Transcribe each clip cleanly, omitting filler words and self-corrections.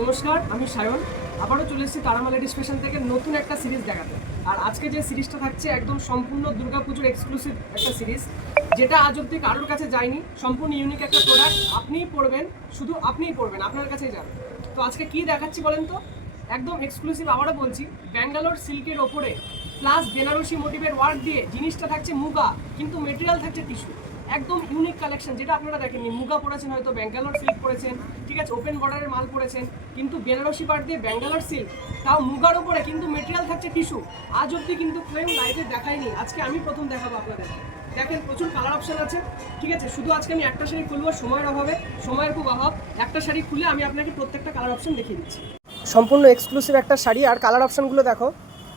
নমস্কার, আমি সায়ন। আবারও চলে এসেছি তারামা লেডিস ফ্যাশন থেকে নতুন একটা সিরিজ দেখাতে। আর আজকে যে সিরিজটা থাকছে একদম সম্পূর্ণ দুর্গাপুজোর এক্সক্লুসিভ একটা সিরিজ, যেটা আজ অব্দি কারোর কাছে যায়নি। সম্পূর্ণ ইউনিক একটা প্রোডাক্ট, আপনিই পরবেন, শুধু আপনিই পরবেন, আপনার কাছেই যাবে। তো আজকে কি দেখাচ্ছি বলেন তো? একদম এক্সক্লুসিভ, আবারও বলছি, ব্যাঙ্গালোর সিল্কের ওপরে প্লাস বেনারসি মোটিভের ওয়ার্ক দিয়ে জিনিসটা থাকছে মুগা, কিন্তু মেটেরিয়াল থাকছে টিস্যু। একদম ইউনিক কালেকশন, যেটা আপনারা দেখেননি। মুগা পরেছেন, হয়তো ব্যাঙ্গালোর সিল্ক পরেছেন, ঠিক আছে, ওপেন বর্ডারের মাল পরেছেন, কিন্তু বেনারসি পাট দিয়ে ব্যাঙ্গালোর সিল্ক, তাও মুগার ওপরে, কিন্তু মেটেরিয়াল থাকছে টিস্যু। আজ অব্দি কিন্তু কেউ লাইভে দেখায়নি, আজকে আমি প্রথম দেখাবো আপনাদের। দেখেন, প্রচুর কালার অপশন আছে, ঠিক আছে। শুধু আজকে আমি একটা শাড়ি খুলবো, সময়ের অভাবে, সময়ের খুব অভাব। একটা শাড়ি খুলে আমি আপনাকে প্রত্যেকটা কালার অপশন দেখিয়ে দিচ্ছি। সম্পূর্ণ এক্সক্লুসিভ একটা শাড়ি, আর কালার অপশনগুলো দেখো।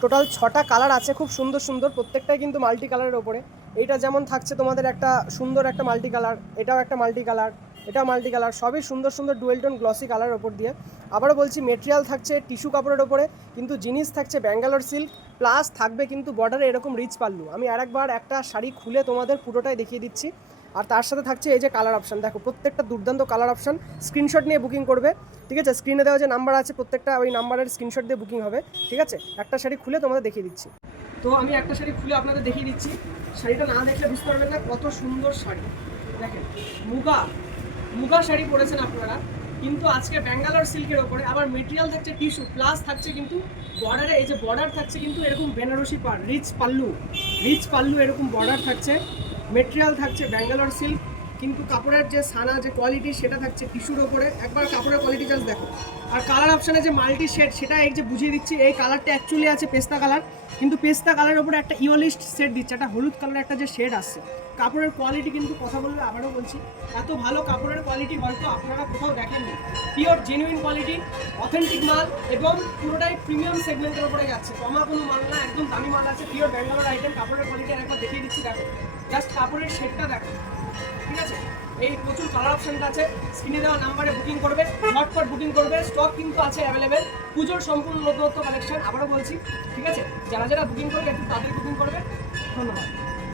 টোটাল 6টা কালার আছে, খুব সুন্দর সুন্দর, প্রত্যেকটাই কিন্তু মাল্টি কালারের ওপরে। এইটা যেমন থাকছে তোমাদের একটা সুন্দর একটা মাল্টি কালার, এটাও একটা মাল্টি কালার, এটাও মাল্টি কালার, সবই সুন্দর সুন্দর ডুয়েল টোন গ্লসি কালারের ওপর দিয়ে। আবারও বলছি, মেটেরিয়াল থাকছে টিস্যু কাপড়ের ওপরে, কিন্তু জিনিস থাকছে ব্যাঙ্গালোর সিল্ক, প্লাস থাকবে কিন্তু বর্ডারে এরকম রিচ পাল্লু। আমি আরেকবার একটা শাড়ি খুলে তোমাদের পুরোটাই দেখিয়ে দিচ্ছি। আর তার সাথে থাকছে এই যে কালার অপশান, দেখো প্রত্যেকটা দুর্দান্ত কালার অপশান। স্ক্রিনশট নিয়ে বুকিং করবে, ঠিক আছে। স্ক্রিনে দেওয়া যে নাম্বার আছে, প্রত্যেকটা ওই নাম্বারের স্ক্রিনশট দিয়ে বুকিং হবে, ঠিক আছে। একটা শাড়ি খুলে তোমাদের দেখিয়ে দিচ্ছি। তো আমি একটা শাড়ি খুলে আপনাদের দেখিয়ে দিচ্ছি। শাড়িটা না দেখলে বুঝতে পারবেন না কত সুন্দর শাড়ি। দেখেন, মুগা মুগা শাড়ি পরেছেন আপনারা, কিন্তু আজকে ব্যাঙ্গালোর সিল্কের ওপরে। আবার মেটেরিয়াল থাকছে টিস্যু, প্লাস থাকছে কিন্তু বর্ডারে, এই যে বর্ডার থাকছে কিন্তু এরকম বেনারসি পাড়, রিচ পাল্লু এরকম বর্ডার থাকছে। মেটেরিয়াল থাকছে ব্যাঙ্গালোর সিল্ক, কিন্তু কাপড়ের যে সানা, যে কোয়ালিটি, সেটা থাকছে টিস্যুর ওপরে। একবার কাপড়ের কোয়ালিটি জাস্ট দেখো। আর কালার অপশানে যে মাল্টি শেড, সেটা এই যে বুঝিয়ে দিচ্ছি। এই কালারটা অ্যাকচুয়ালি আছে পেস্তা কালার, কিন্তু পেস্তা কালারের ওপরে একটা ইয়োলিস্ট শেড দিচ্ছে, একটা হলুদ কালারের একটা যে শেড আসছে। কাপড়ের কোয়ালিটি কিন্তু, কথা বললে আবারও বলছি, এত ভালো কাপড়ের কোয়ালিটি হয়তো আপনারা কোথাও দেখেননি। পিওর জেনুইন কোয়ালিটি, অথেন্টিক মাল, এবং পুরোটাই প্রিমিয়াম সেগমেন্টের উপরে যাচ্ছে। কমা কোনো মাল না, একদম দামি মাল আছে, পিওর ব্যাঙ্গালোর আইটেম। কাপড়ের কোয়ালিটি একবার দেখিয়ে দিচ্ছি, দেখো জাস্ট কাপড়ের শেডটা দেখো, ঠিক আছে। এই প্রচুর কালার অপশনটা আছে, স্ক্রিনে দেওয়া নাম্বারে বুকিং করবে, ঝটপট বুকিং করবে, স্টক কিন্তু আছে অ্যাভেলেবেল। পুজোর সম্পূর্ণ নতুনত্ব কালেকশন, আবারও বলছি, ঠিক আছে। যারা যারা বুকিং করবে একটু তাড়াতাড়ি বুকিং করবে। ধন্যবাদ।